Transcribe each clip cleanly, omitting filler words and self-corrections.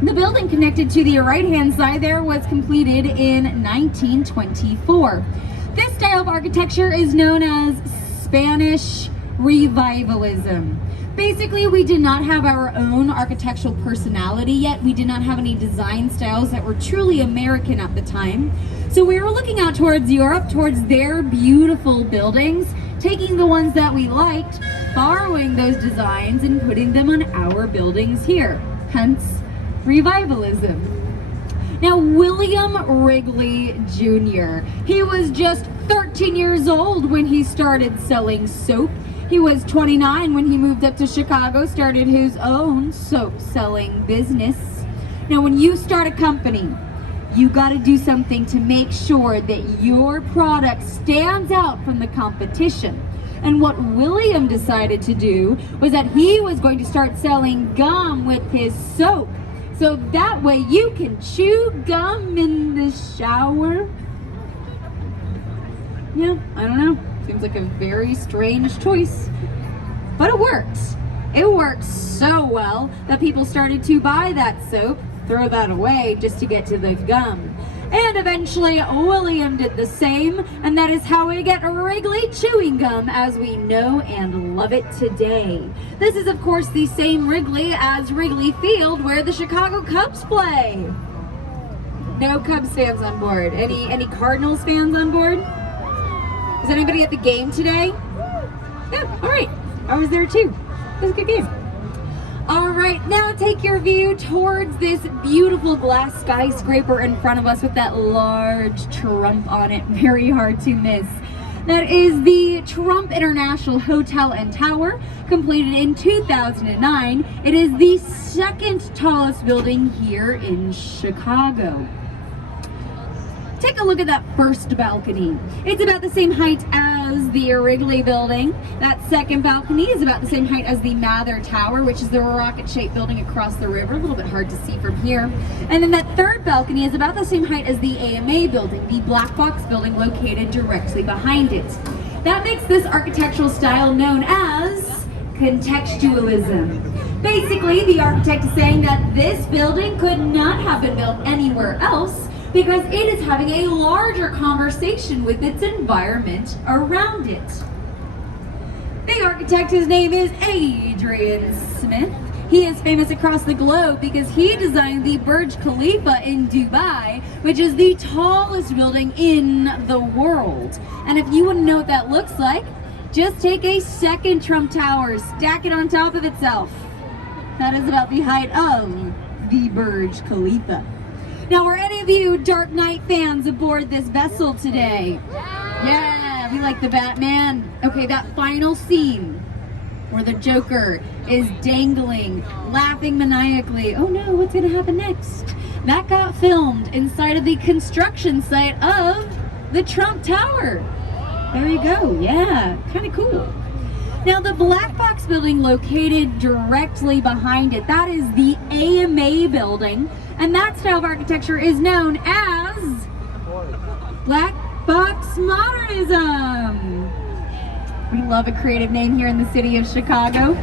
The building connected to the right-hand side there was completed in 1924. This style of architecture is known as Spanish Revivalism. Basically, we did not have our own architectural personality yet. We did not have any design styles that were truly American at the time. So we were looking out towards Europe, towards their beautiful buildings, taking the ones that we liked, borrowing those designs and putting them on our buildings here. Hence, Revivalism. Now, William Wrigley Jr., he was just 13 years old when he started selling soap. He was 29 when he moved up to Chicago, started his own soap selling business. Now, when you start a company, you got to do something to make sure that your product stands out from the competition. And what William decided to do was that he was going to start selling gum with his soap. So that way you can chew gum in the shower. Yeah, I don't know. Seems like a very strange choice, but it works. It works so well that people started to buy that soap, throw that away just to get to the gum. And eventually William did the same, and that is how we get Wrigley chewing gum as we know and love it today. This is of course the same Wrigley as Wrigley Field where the Chicago Cubs play. No Cubs fans on board. Any Cardinals fans on board? Is anybody at the game today? Yeah, all right. I was there too. It was a good game. All right, now take your view towards this beautiful glass skyscraper in front of us with that large Trump on it. Very hard to miss. That is the Trump International Hotel and Tower, completed in 2009. It is the second tallest building here in Chicago. Take a look at that first balcony. It's about the same height as the Wrigley building. That second balcony is about the same height as the Mather Tower, which is the rocket-shaped building across the river. A little bit hard to see from here. And then that third balcony is about the same height as the AMA building, the black box building located directly behind it. That makes this architectural style known as contextualism. Basically, the architect is saying that this building could not have been built anywhere else because it is having a larger conversation with its environment around it. The architect, his name is Adrian Smith. He is famous across the globe because he designed the Burj Khalifa in Dubai, which is the tallest building in the world. And if you want to know what that looks like, just take a second Trump Tower, stack it on top of itself. That is about the height of the Burj Khalifa. Now, are any of you Dark Knight fans aboard this vessel today? Yeah, we like the Batman. Okay, that final scene where the Joker is dangling, laughing maniacally. Oh no, what's gonna happen next? That got filmed inside of the construction site of the Trump Tower. There you go, yeah, kind of cool. Now, the black box building located directly behind it, that is the AMA building. And that style of architecture is known as Black Box Modernism. We love a creative name here in the city of Chicago.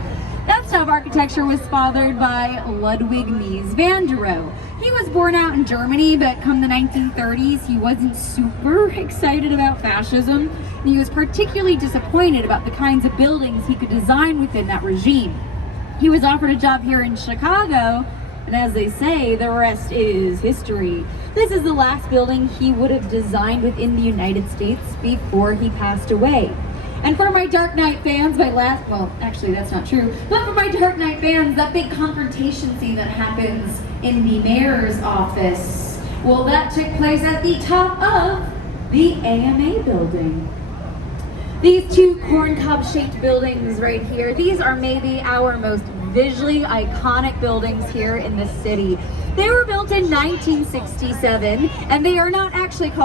That style of architecture was fathered by Ludwig Mies van der Rohe. He was born out in Germany, but come the 1930s, he wasn't super excited about fascism. And he was particularly disappointed about the kinds of buildings he could design within that regime. He was offered a job here in Chicago, and as they say, the rest is history. This is the last building he would have designed within the United States before he passed away. And for my Dark Knight fans, well, actually that's not true, but for my Dark Knight fans, that big confrontation scene that happens in the mayor's office, well, that took place at the top of the AMA building. These two corncob-shaped buildings right here, these are maybe our most visually iconic buildings here in the city. They were built in 1967, and they are not actually called